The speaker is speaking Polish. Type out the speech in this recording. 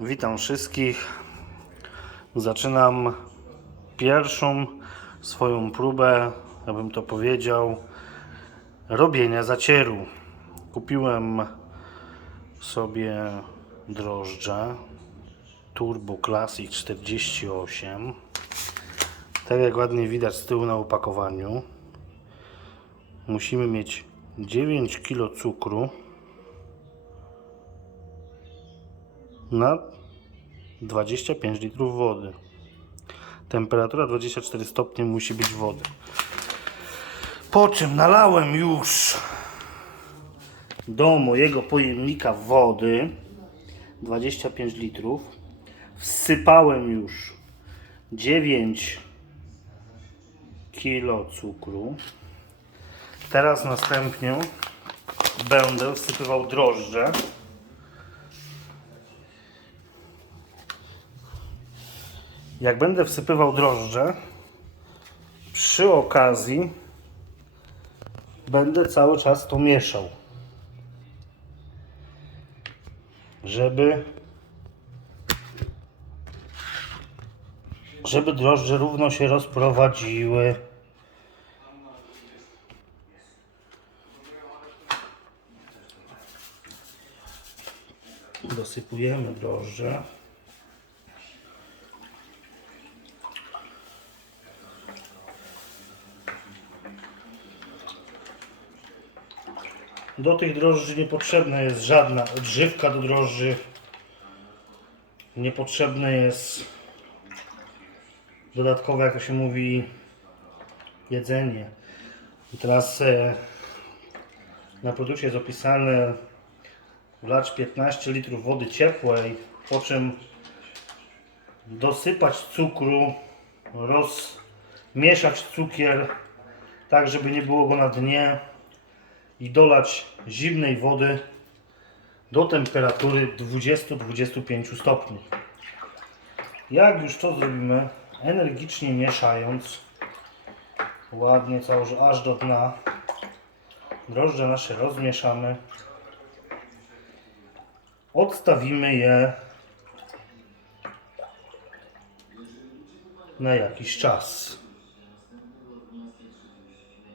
Witam wszystkich. Zaczynam pierwszą swoją próbę, abym to powiedział, robienia zacieru. Kupiłem sobie drożdże Turbo Classic 48. Tak jak ładnie widać z tyłu na opakowaniu. Musimy mieć 9 kg cukru na 25 litrów wody. Temperatura 24 stopnie musi być wody. Po czym nalałem już do mojego pojemnika wody 25 litrów. Wsypałem już 9 kilo cukru. Teraz następnie będę wsypywał drożdże. Jak będę wsypywał drożdże, przy okazji będę cały czas to mieszał. Żeby żeby drożdże równo się rozprowadziły. Dosypujemy drożdże. Do tych drożdży niepotrzebna jest żadna odżywka do drożdży. Niepotrzebne jest dodatkowe, jak to się mówi, jedzenie. I teraz e, na produkcie jest opisane wlać 15 litrów wody ciepłej, po czym dosypać cukru, rozmieszać cukier tak, żeby nie było go na dnie i dolać zimnej wody do temperatury 20-25 stopni. Jak już to zrobimy, energicznie mieszając, ładnie cało, aż do dna, drożdże nasze rozmieszamy, odstawimy je na jakiś czas.